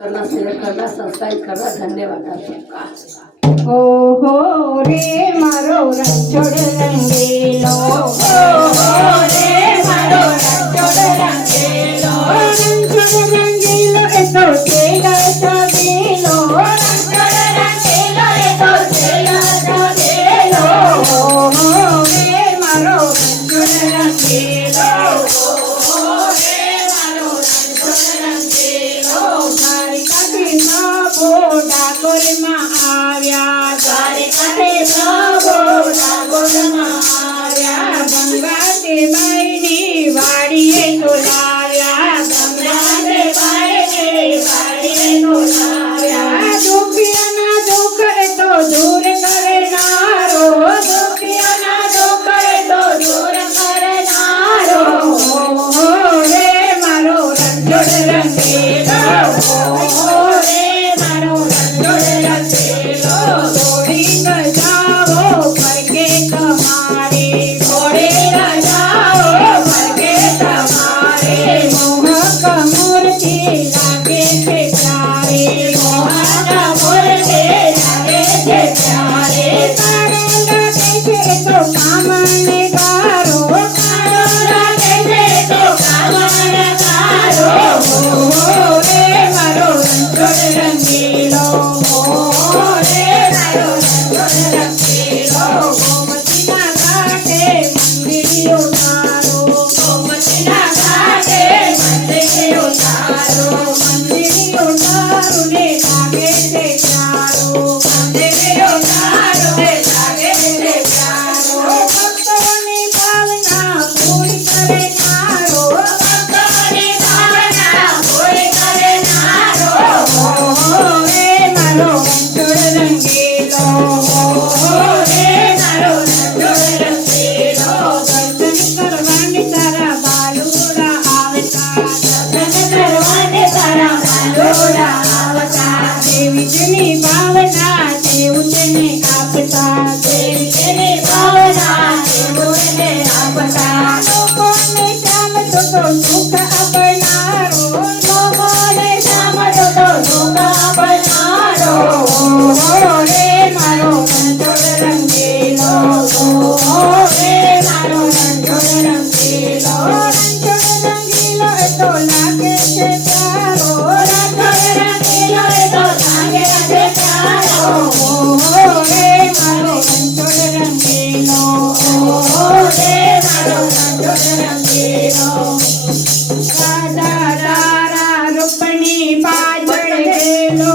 करना, शेयर करना, सब्सक्राइब करना। धन्यवाद आप सबका। हो हो रे मारो रंगछोड़ रंगीलो, हो रे मारो रंगछोड़ रंगीलो, रंगछोड़ रंगीलो ए तो तेरा छबीलो, रंगछोड़ रंगीलो ए तो तेरा छबीलो, हो रे मारो रंगछोड़ रंगीलो, हो रे मारो रंगछोड़ रंगीलो। तारी काठी बाबो ડાકોર માં આવ્યા, તારે કાઠે બાબો ડાકોર માં આવ્યા, ગંગાતે બાઈની વાડીએ તોલાવ્યા, ગંગાતે બાઈની વાડીએ તોલાવ્યા, દુખિયાના દુઃખ તો દૂર કરનારો, દુખિયાના દુઃખ તો દૂર કરનારો, હો રે મારો રંગછોડ રંગીલો, હો રે મારો રંગછોડ રંગીલો, ઘોડી ગજાવો ફરકે તમારે, ઘોડી ગજાવો ફરકે તમારે, મોહક મૂર્તિ લાગે છે પ્યારે, મોહક મૂર્તિ લાગે છે પ્યારે, તારો લાગે છે તો કામને ગારો, તારો લાગે છે તો કામને ગારો, હો રે મારો રંગછોડ રંગીલો, હો રે મારો રંગછોડ રંગીલો, ગોમતીના ઘાટે મંદિરિયો તારો, ગોમતીના ઘાટે મંદિરિયો તારો, મંદિરિયો તારો ને લાગે છે પ્યારો, મંદિરિયો તારો ને લાગે છે પ્યારો, ભક્તોની ભાવના પૂરી કરનારો, ભક્તોની ભાવના પૂરી કરનારો, હો રે મારો રંગછોડ રંગીલો, હો રે મારો રંગછોડ રંગીલો, દર્શન કરવાને તારા બાલુડા આવતા, દર્શન કરવાને તારા બાલુડા આવતા, દેવીની ભાવના દેવું તેને આપતા, દેવીની ભાવના દેવું તેને આપતા, લોકોને સામતો તો સુખ આપનારો, લોકોને સામતો તો સુખ આપનારો, હો રે મારો રંગછોડ રંગીલો, હો રે મારો રંગછોડ રંગીલો, રંગછોડ રંગીલો એ તો લાગે છે પ્યારો, રંગછોડ રંગીલો એ તો લાગે છે પ્યારો, હો રે મારો રંગછોડ રંગીલો, હો રે મારો રંગછોડ રંગીલો, રાધા તારા રૂપની પાછળ ગેલો,